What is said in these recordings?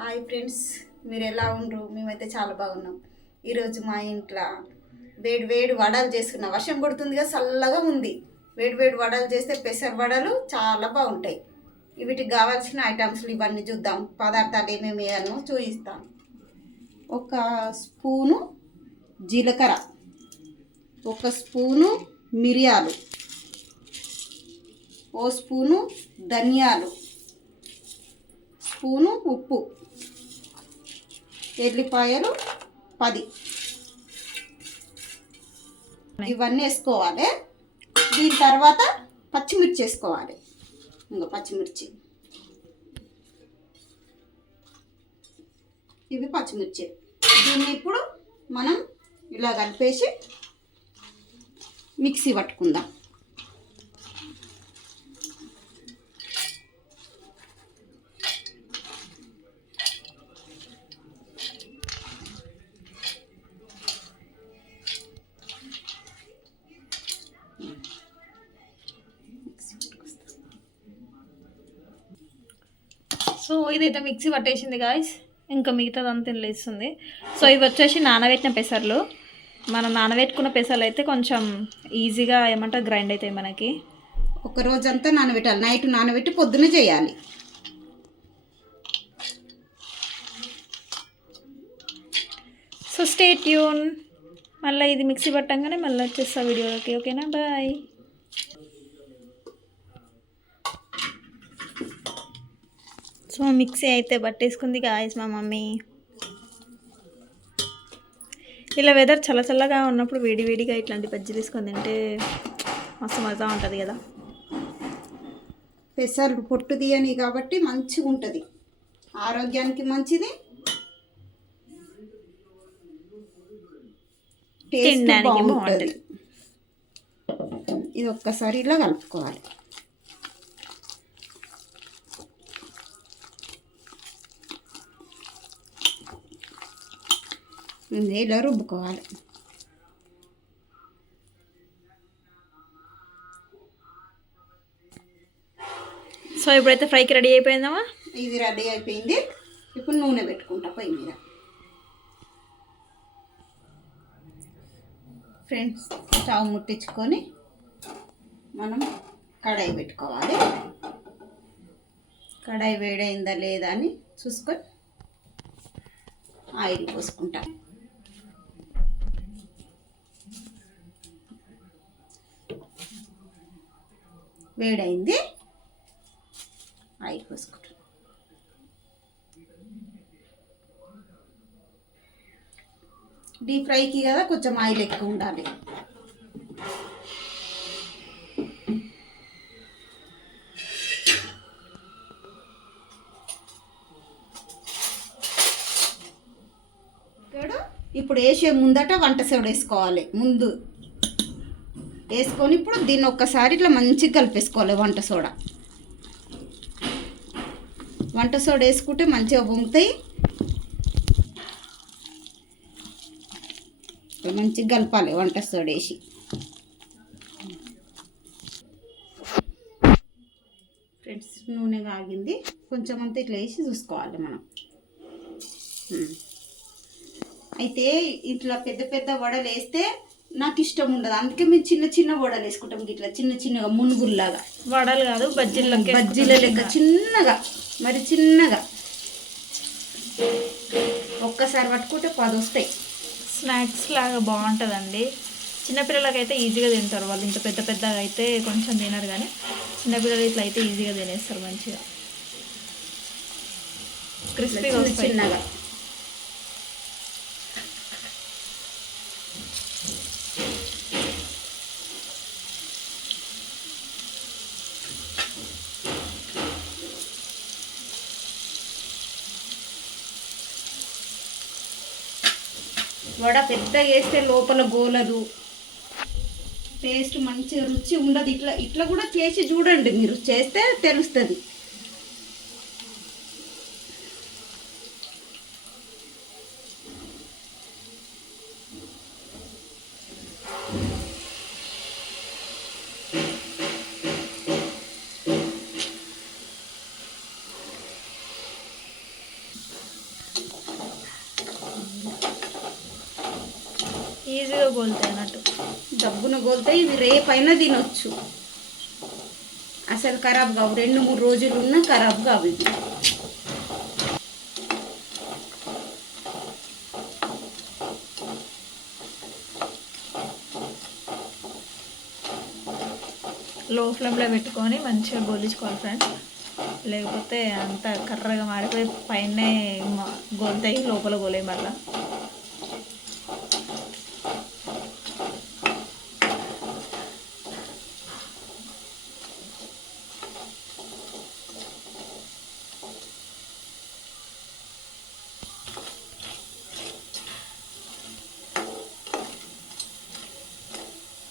Hi friends, మీరు ఎలా ఉండరు? మేమైతే చాలా బాగున్నాం. ఈరోజు మా ఇంట్లో వేడి వేడి వడలు చేసుకున్నాం. వర్షం కొడుతుందిగా, చల్లగా ఉంది. వేడి వేడి వడలు చేస్తే పెసర వడలు చాలా బాగుంటాయి. వీటికి కావాల్సిన ఐటమ్స్లు ఇవన్నీ చూద్దాం. పదార్థాలు ఏమేమి వేయాలో చూపిస్తాను. ఒక స్పూను జీలకర్ర, ఒక స్పూను మిరియాలు, ఓ స్పూను ధనియాలు, స్పూను ఉప్పు, ఎల్లిపాయలు 10 ఇవన్నీ వేసుకోవాలి. దీని తర్వాత పచ్చిమిర్చి వేసుకోవాలి. ఇంకా పచ్చిమిర్చి, ఇవి పచ్చిమిర్చి. దీన్ని ఇప్పుడు మనం ఇలా కలిపేసి మిక్సీ పట్టుకుందాం. సో ఇదైతే మిక్సీ పట్టేసింది గాయస్. ఇంకా మిగతాదంతా తినలేస్తుంది. సో ఇవి వచ్చేసి నానబెట్టిన పెసర్లు. మనం నానబెట్టుకున్న పెసర్లు అయితే కొంచెం ఈజీగా ఏమంటారు గ్రైండ్ అవుతాయి మనకి. ఒక రోజంతా నానబెట్టాలి. నైట్ నానబెట్టి పొద్దున చేయాలి. So stay tune. మళ్ళీ ఇది మిక్సీ పట్టంగానే మళ్ళీ వచ్చేస్తా వీడియోలోకి. ఓకేనా, బాయ్. సో మిక్సీ అయితే పట్టేసుకుంది గాయస్ మా మమ్మీ. ఇలా వెదర్ చల్ల చల్లగా ఉన్నప్పుడు వేడి వేడిగా ఇట్లాంటి బజ్జీలు తీసుకొని తింటే మస్తు మజా ఉంటుంది కదా. పెసర్లు పొట్టు తీయని కాబట్టి మంచిగా ఉంటుంది, ఆరోగ్యానికి మంచిది, తినడానికి బాగుంటుంది. ఇది ఒక్కసారి ఇలా కలుపుకోవాలి. ఇలా రుబ్బుకోవాలి. సో ఇప్పుడైతే ఫ్రైకి రెడీ అయిపోయిందమ్మా. ఇది రెడీ అయిపోయింది. ఇప్పుడు నూనె పెట్టుకుంటా పొయ్యి మీద. ఫ్రెండ్స్, స్టవ్ ముట్టించుకొని మనం కడాయి పెట్టుకోవాలి. కడాయి వేడైందా లేదా అని చూసుకొని ఆయిల్ పోసుకుంటాం. వేడైంది, ఆయిల్ పోసుకుంటాం. డీప్ ఫ్రైకి కదా కొంచెం ఆయిల్ ఎక్కువ ఉండాలి. ఇప్పుడు వేసే ముందట వంట సోడా వేసుకోవాలి. ముందు వేసుకొని ఇప్పుడు దీన్ని ఒక్కసారి ఇట్లా మంచిగా కలిపేసుకోవాలి. వంట సోడా వేసుకుంటే మంచిగా పొంగుతాయి. మంచిగా కలపాలి వంట సోడా వేసి. ఫ్రెండ్స్, నూనె కాగింది. కొంచెం అంతా ఇట్లా వేసి చూసుకోవాలి మనం. అయితే ఇట్లా పెద్ద పెద్ద వడలు వేస్తే నాకు ఇష్టం ఉండదు. అందుకే మేము చిన్న చిన్న వడలు వేసుకుంటాం. ఇట్లా చిన్న చిన్నగా మునుగుల్లాగా. వడలు కాదు, బజ్జీల లెక్క చిన్నగా, మరి చిన్నగా ఒక్కసారి పట్టుకుంటే 10 వస్తాయి. స్నాక్స్ లాగా బాగుంటుందండి. చిన్నపిల్లలకి అయితే ఈజీగా తింటారు. వాళ్ళు ఇంత పెద్ద పెద్దగా అయితే కొంచెం తినరు, కానీ చిన్నపిల్లలు ఇట్లా అయితే ఈజీగా తినేస్తారు మంచిగా. క్రిస్పీగా చిన్నగా. వడ పెద్దగా వేస్తే లోపల గోలదు, టేస్ట్ మంచిగా రుచి ఉండదు. ఇట్లా కూడా చేసి చూడండి, మీరు చేస్తే తెలుస్తుంది. ఈజీగా గోలుతాయి అన్నట్టు. డబ్బున గోలితే ఇవి రేపైనా తినొచ్చు, అసలు ఖరాబ్ కావు. 2-3 రోజులు ఉన్నా ఖరాబ్ కావు ఇవి. లో ఫ్లేమ్లో పెట్టుకొని మంచిగా గోలించుకోవాలి ఫ్రెండ్స్, లేకపోతే అంత కర్రగా మాడిపోయి పైనే గోలుతాయి, లోపల గోలే మళ్ళా.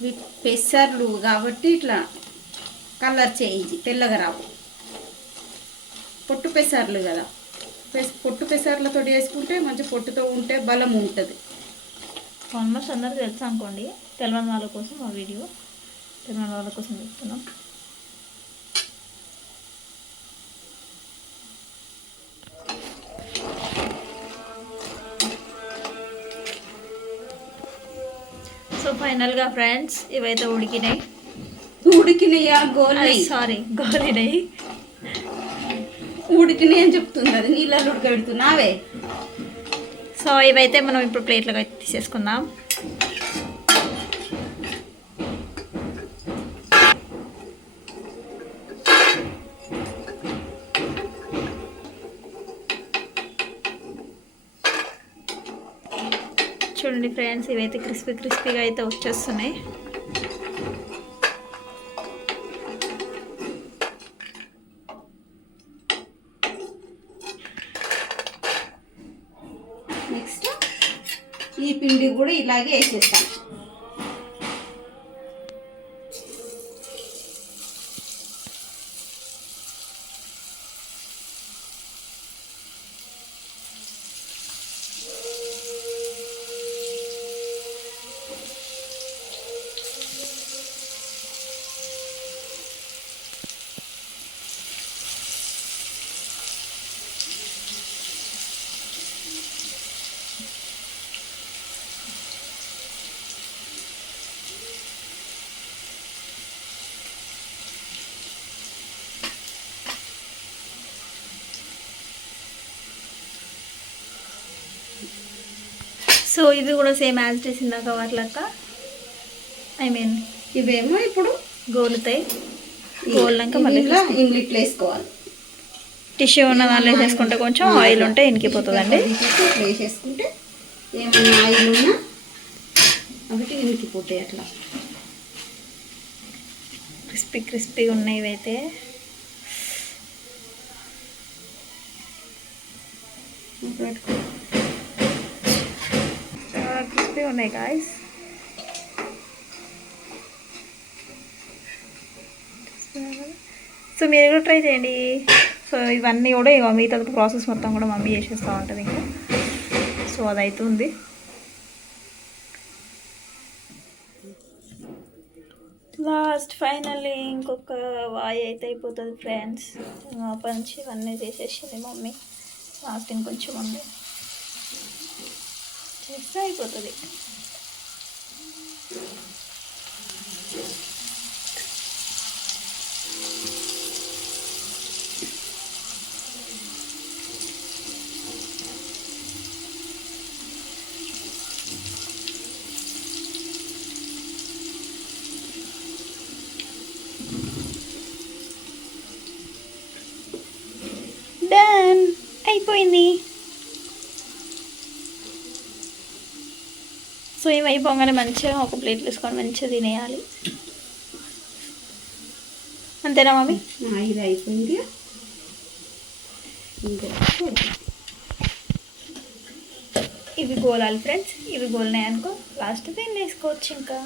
ఇవి పెసర్లు కాబట్టి ఇట్లా కలర్ చేంజ్, తెల్లగా రావు. పొట్టు పెసర్లు కదా, పొట్టు పెసర్లతో వేసుకుంటే మంచి పొట్టుతో ఉంటే బలం ఉంటుంది. ఆల్మోస్ట్ అందరికి తెలుసు అనుకోండి, తెలియని వాళ్ళ కోసం ఆ వీడియో, తెలియని వాళ్ళ కోసం చెప్తున్నాం. సో ఫైనల్గా ఫ్రెండ్స్ ఇవైతే ఉడికినాయి. ఉడికినాయా గోలి? సారీ, గోలినాయి. ఉడికినాయి అని చెప్తుంది, అది నీళ్ళలో ఉడకబెడుతున్నావే. సో ఇవైతే మనం ఇప్పుడు ప్లేట్లుగా తీసేసుకుందాం. చూడండి ఫ్రెండ్స్, ఇవైతే క్రిస్పీగా అయితే వచ్చేస్తున్నాయి. నెక్స్ట్ ఈ పిండి కూడా ఇలాగే వేసేస్తాం. సో ఇవి కూడా సేమ్ యాజ్ ఇట్ ఈస్ ఇందాక వాటిలక్క, ఐ మీన్ ఇవేమో ఇప్పుడు గోలుతాయి. గోలినాక మళ్ళీ ఇంగ్లీట్లో వేసుకోవాలి. టిష్యూ ఉన్న దాంట్లో వేసేసుకుంటే కొంచెం ఆయిల్ ఉంటే ఇనికిపోతుందండి. ఇట్లా వేసేసుకుంటే ఏమన్నా ఆయిల్ ఉన్నా ఒకటి ఇనికిపోతాయి. అట్లా క్రిస్పీగా ఉన్నాయి ఇవైతే. క్రిస్పీగా ఉన్నాయి గాయ్స్. సో మీరు కూడా ట్రై చేయండి. సో ఇవన్నీ కూడా ఇక మిగతా ప్రాసెస్ మొత్తం కూడా మమ్మీ చేసేస్తూ ఉంటుంది ఇంకా. సో అది అవుతుంది. లాస్ట్ ఫైనల్లీ ఇంకొక వాయి అయితే అయిపోతుంది ఫ్రెండ్స్. పంచి ఇవన్నీ చేసేసింది మమ్మీ. లాస్ట్ ఇంకొంచెం ఉంది, చేస్తే అయిపోతుంది. డన్, అయిపోయింది. సో ఇవి అయిపోగానే మంచిగా ఒక ప్లేట్ వేసుకొని మంచిగా తినేయాలి. అంతేనా మమ్మీ? ఇది అయిపోయింది. ఇవి గోలాలి ఫ్రెండ్స్. ఇవి గోలినాయి అనుకో లాస్ట్ దీన్ని వేసుకోవచ్చు ఇంకా.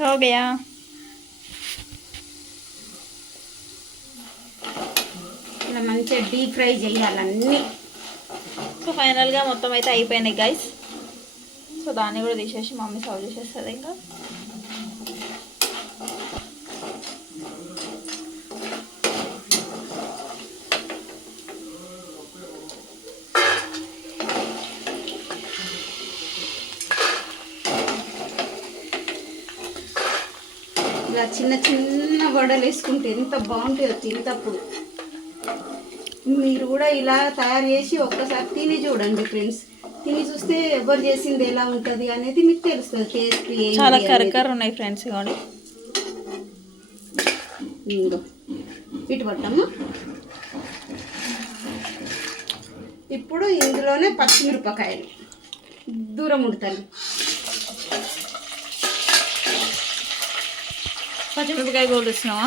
हो गया. ఇలా మంచిగా డీప్ ఫ్రై చేయాలన్నీ. సో ఫైనల్గా మొత్తం అయితే అయిపోయినాయి గైస్. సో దాన్ని కూడా తీసేసి మమ్మీ సర్వ్ చేసేస్తుంది ఇంకా. ఇలా చిన్న చిన్న వడలు వేసుకుంటే ఎంత బాగుంటుందో తింటప్పుడు. మీరు కూడా ఇలా తయారు చేసి ఒక్కసారి తిని చూడండి ఫ్రెండ్స్. తిని చూస్తే ఎవరు చేసింది ఎలా ఉంటుంది అనేది మీకు తెలుస్తుంది. టేస్ట్ చాలా కరకర ఉన్నాయి ఫ్రెండ్స్. ఇవ్వండి ఇటు పట్టమ్మా. ఇప్పుడు ఇందులోనే పచ్చిమిరపకాయలు దూరం ఉడతాను. పచ్చిమిరపకాయ గోల్డ్ ఇస్తున్నావా?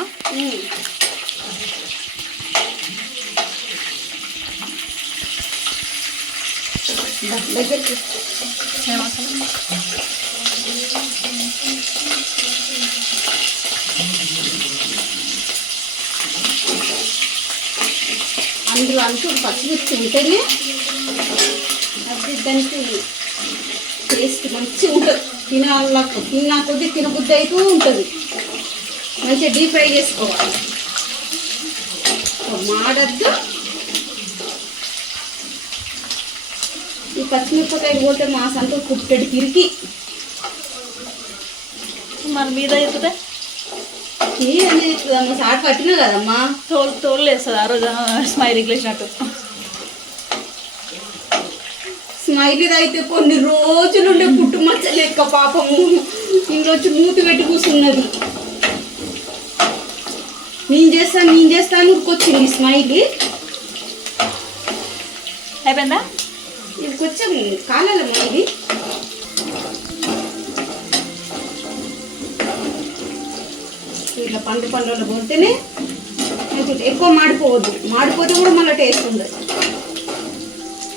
దగ్గరికి అందులో అంటూ పచ్చిమిర్చి ఉంటేనే అది దానికి టేస్ట్ మంచిగా ఉంటుంది. తిన్నా కొద్దీ తినబుద్ధి అవుతూ ఉంటుంది. మంచిగా డీప్ ఫ్రై చేసుకోవాలి. మాడద్దు. ఈ పచ్చిమిరపకాయలు పోతే మా సంతో కుట్టడి తిరిగి మన మీద అవుతుందా? ఏమన్నా సాట్ పట్టినా కదమ్మా. తోలు వేస్తుంది ఆ రోజు స్మైలీకి లేచినట్టు. స్మైలీది అయితే కొన్ని రోజులుండే పుట్టు మచ్చ లెక్క పాపము ఇంట్లో వచ్చి మూతి పెట్టి కూర్చున్నది. నేను చేస్తాను ఉరికొచ్చింది స్మైలీ. అయిపోయిందా? ఇది కొంచెం కాలాలమ్మా. ఇది ఇట్లా పండులో పోతేనే ఎక్కువ మాడిపోవద్దు. మాడిపోతే కూడా మళ్ళీ టేస్ట్ ఉండదు.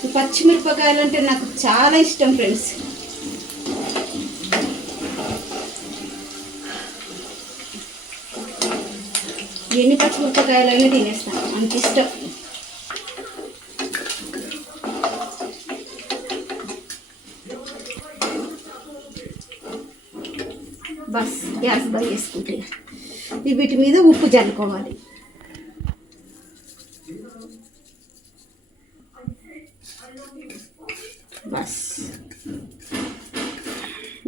ఈ పచ్చిమిరపకాయలు అంటే నాకు చాలా ఇష్టం ఫ్రెండ్స్. ఎన్ని పచ్చిమిరపకాయలైనా తినేస్తాను, అంత ఇష్టం. బస్ గ్యాస్ బంద్ చేసుకుంటే వీటి మీద ఉప్పు జల్లుకోవాలి. బస్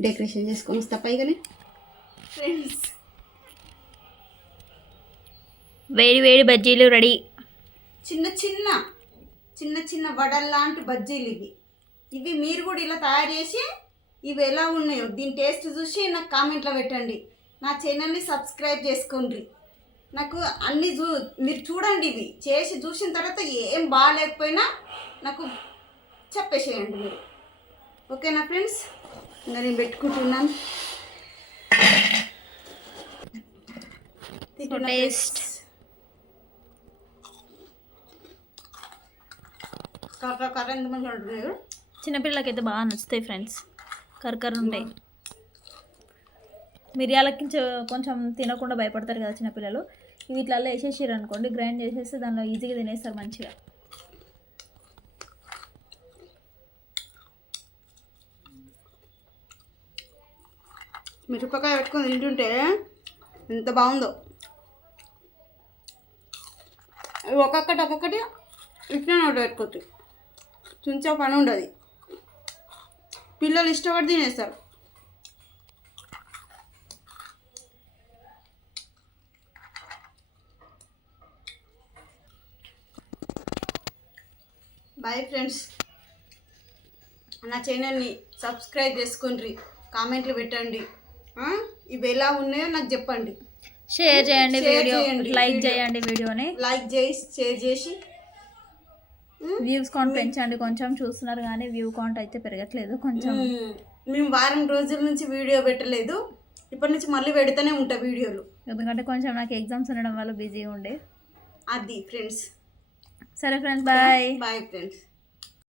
డెకరేషన్ చేసుకొని వస్తా పైగానే ఫ్రెండ్స్. వేడి వేడి బజ్జీలు రెడీ. చిన్న చిన్న వడల్లాంటి బజ్జీలు ఇవి మీరు కూడా ఇలా తయారు చేసి ఇవి ఎలా ఉన్నాయో దీని టేస్ట్ చూసి నాకు కామెంట్లో పెట్టండి. నా ఛానల్ని సబ్స్క్రైబ్ చేసుకోండి. నాకు అన్నీ మీరు చూడండి. ఇవి చేసి చూసిన తర్వాత ఏం బాగాలేకపోయినా నాకు చెప్పేసేయండి మీరు. ఓకేనా ఫ్రెండ్స్? ఇంకా నేను పెట్టుకుంటున్నాను. టేస్ట్ కర్ర ఎంతమంది ఉంటుంది. చిన్నపిల్లలకైతే బాగా నచ్చుతాయి ఫ్రెండ్స్. కరకర ఉంటాయి. మిరియాలకి కొంచెం తినకుండా భయపడతారు కదా చిన్నపిల్లలు. ఇవి ఇట్లా వేసేసారు అనుకోండి, గ్రైండ్ చేసేస్తే దానిలో ఈజీగా తినేస్తారు మంచిగా. మిరపకాయ పెట్టుకొని తింటుంటే ఎంత బాగుందో. ఒక్కొక్కటి ఇట్లా నోట పెట్టుకోవచ్చు. చుంచా పని ఉండదు. పిల్లలు ఇష్టపడి తినేస్తారు. Bye friends. నా ఛానల్ని సబ్స్క్రైబ్ చేసుకోండి, కామెంట్లు పెట్టండి. ఇవి ఎలా ఉన్నాయో నాకు చెప్పండి. షేర్ చేయండి, లైక్ చేయండి, వీడియోని లైక్ చేసి షేర్ చేసి వ్యూస్ కౌంట్ పెంచండి. కొంచెం చూస్తున్నారు కానీ వ్యూ కౌంట్ అయితే పెరగట్లేదు. కొంచెం మేము వారం రోజుల నుంచి వీడియో పెట్టలేదు. ఇప్పటి నుంచి మళ్ళీ పెడుతూనే ఉంటా వీడియోలు. ఎందుకంటే కొంచెం నాకు ఎగ్జామ్స్ ఉండడం వల్ల బిజీగా ఉండే. అది ఫ్రెండ్స్. సరే ఫ్రెండ్స్, బాయ్ బాయ్ ఫ్రెండ్స్.